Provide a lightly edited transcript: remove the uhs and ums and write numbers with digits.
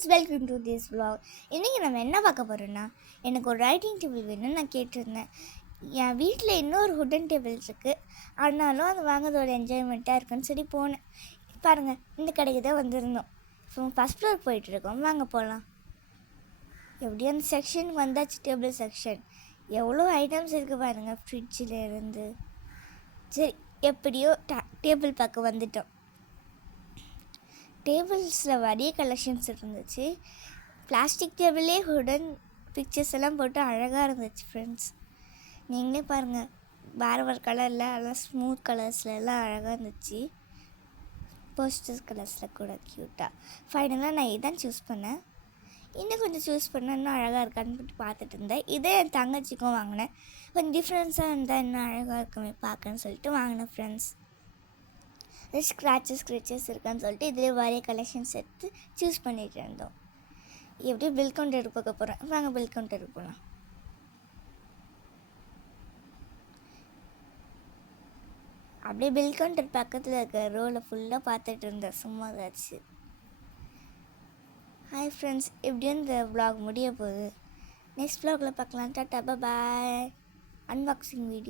Friends, welcome to this vlog. இன்றைக்கி நம்ம என்ன பார்க்க போகிறோன்னா, எனக்கு ஒரு ரைட்டிங் டேபிள் வேணும்னு நான் கேட்டிருந்தேன். என் வீட்டில் இன்னொரு வுடன் டேபிள் இருக்குது. ஆனாலும் அது வாங்குறது ஒரு என்ஜாய்மெண்ட்டாக இருக்குன்னு சொல்லி போனேன். பாருங்கள், இந்த கடைக்கு தான் வந்திருந்தோம். இப்போ ஃபஸ்ட் ஃப்ளோர் போயிட்டுருக்கோம், வாங்க போகலாம். எப்படியும் அந்த செக்ஷனுக்கு வந்தாச்சு, டேபிள் செக்ஷன். எவ்வளோ ஐட்டம்ஸ் இருக்குது பாருங்கள், ஃப்ரிட்ஜில் இருந்து. சரி, எப்படியோ டேபிள் பார்க்க வந்துட்டோம். டேபிள்ஸில் நிறைய கலெக்ஷன்ஸ் இருந்துச்சு. பிளாஸ்டிக் டேபிளே வுடன் பிக்சர்ஸ் எல்லாம் போட்டு அழகாக இருந்துச்சு ஃப்ரெண்ட்ஸ். நீங்களே பாருங்கள், வேறு வேறு கலரில் எல்லாம் ஸ்மூத் கலர்ஸில் எல்லாம் அழகாக இருந்துச்சு. போஸ்டர்ஸ் கலர்ஸில் கூட க்யூட்டாக. ஃபைனலாக நான் இதான் சூஸ் பண்ணேன். இன்னும் கொஞ்சம் சூஸ் பண்ணால் இன்னும் அழகாக இருக்கான்னு பார்த்துட்டு இருந்தேன். இதே என் தங்கச்சிக்கும் வாங்கினேன். கொஞ்சம் டிஃப்ரென்ஸாக இருந்தால் இன்னும் அழகாக இருக்குமே பார்க்கன்னு சொல்லிட்டு வாங்கினேன் ஃப்ரெண்ட்ஸ். ஸ்க்ராச்சஸ் இருக்கான்னு சொல்லிட்டு இதில் நிறைய கலெக்ஷன்ஸ் எடுத்து சூஸ் பண்ணிகிட்டு இருந்தோம். எப்படியும் பில் கவுண்டர் பார்க்க போகிறேன், வாங்க பில் கவுண்டர் போகலாம். அப்படியே பில் கவுண்டர் பக்கத்தில் இருக்க ரோலை ஃபுல்லாக பார்த்துட்டு இருந்தேன், சும்மா ஏதாச்சு. ஹாய் ஃப்ரெண்ட்ஸ், எப்படியும் இந்த vlog முடிய போகுது. நெக்ஸ்ட் vlogல பார்க்கலாம். டாட்டா, பாய். Unboxing video.